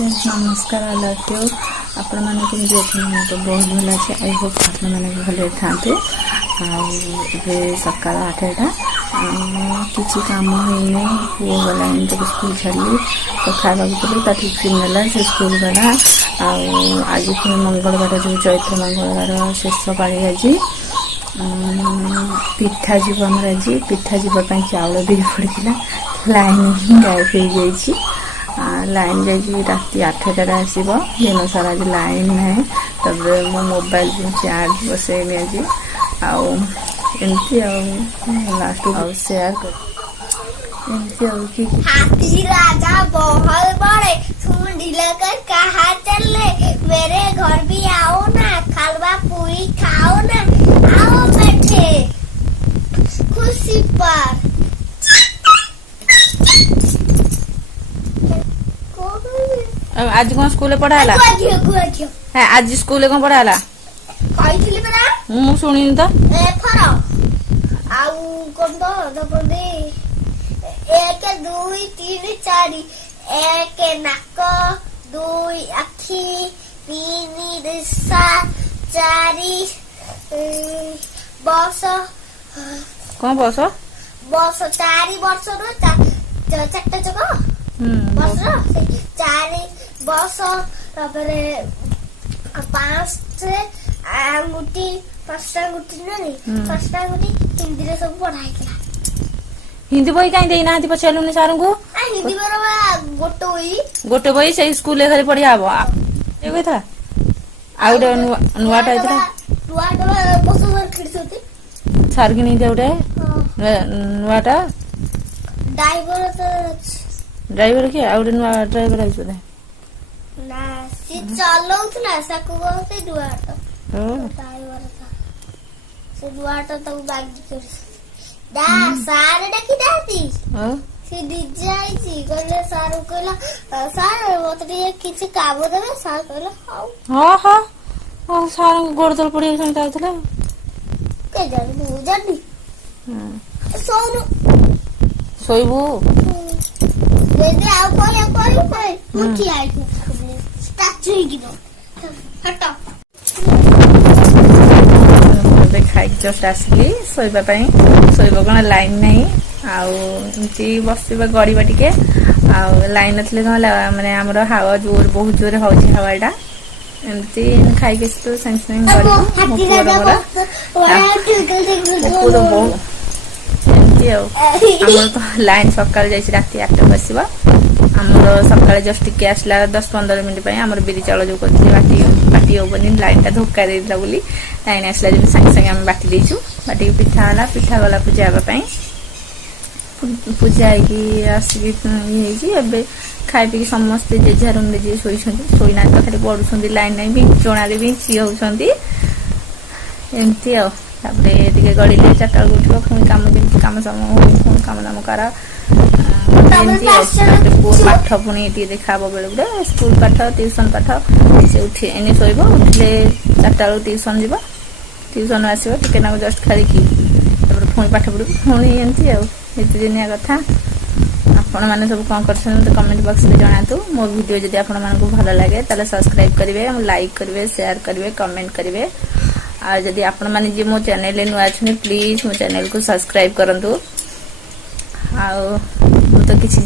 नमस्कार I love you आपण मैंने केमती अच्छे तो बहुत भल अच्छे आई होप आप भले था सका 8टा किसी काम होने पुओ गला तो स्कूल छाड़ी तो खावा तो टिफिन है से स्कूल गला आज पुणी मंगलवार जो चैत्र मंगलवार शेष पाड़ी आज पिठा जीव आम आज पिठा जीवाई चाउल भी पड़ा लाइन ही गायब हो जाए लाइन जाकि राति 8टार आसो दिन सारा आज लाइन ना तब मो मोबाइल चार्ज बसैनी आज आमती लास्ट सेयार हाथी राजा बहुत बड़े सुन ढिलकर कहा चले मेरे घर भी आओ ना खलवा पूरी खाओ ना आओ बैठे खुशी पर आज कौन स्कूल पढ़ाला आज स्कूल कौन पढ़ाला शुणी तो एक दुई तीन चार एक नाक दुई आखि तीन रिसा चारि बस कौन बस बस 4 वर्ष चारटा चक बस चारि बस तापरे 5 आंगुठी 5टा आंगुठी नहीं 5टा आंगुठी हिंदी रे सब पढ़ाई हिंदी बही कहीं देना पचारूनी सार को हिंदी गोटे बही से स्कूल खाली पढ़िया हम था आ गए नुआटा सार कि नहीं गोटे नुआटा ड्राइवर किए आ गए नुआ ड्राइवर आई ना सी चलाउथला साकु बहुते दुआटा ड्राइवर था से दुआटा तो बागी कर दा सारे डाकी दाती सी डिजाई सी कहले सारू कहला सार मते किछि काम देबे सार कहला हां हां हां सार गोड़ तल पड़ी संता आइतला के जानी सोनु सोइबू दे आ कोई मुठी आई स्टैचू ही गिनो हटो खाई जस्ट आसिली शोवा शोब कौन लाइन नहीं आमती बस गड़वा टिके लाइन नथले कौन माने आमर हावा जोर बहुत जोर हवा हावाटा एमती खाई तो साइंस तो लाइन सकाल राति 8 बस आमर सकाल जस्ट टिके आसला 10-15 मिनट आमर बिरी चाउल जो करते बाटी हेनी लाइन टा धोका देता बोली लाइन आसला जो सागे सागे आम बाटी देचु बाटी पिठा है पिठा गला पूजा हाँपाई पूजा होगी खाई पी समस्ते जेझा रूम में जी शोना तो खाली पढ़ुं लाइन ना बिचଣା बिंची होती एमती आगे गड़े 4टा उठो पुणी कम कम समय कम दाम कर पाठ पुणी देखा बेले बेले स्कूल पाठ ट्यूशन पाठ से उठे एने शोब उठिले 4टा बेलू ट्यूशन जीव ट्यूशन आसो टिके ना जस्ट खाली पुणी पाठ पढ़ पुणी एमती आदिनिया कथा आपण मैंने सब कौन कर कमेंट बॉक्स में जनातु मो वीडियो जदि आपण मानकु भलो लागे ताले सब्सक्राइब करिवे लाइक करिवे शेयर करिवे कमेंट करिवे आ जदि आपण माने जे मो चैनल ले नुआ छने प्लीज मो चैनल को सब्सक्राइब करंतु आ तो किछि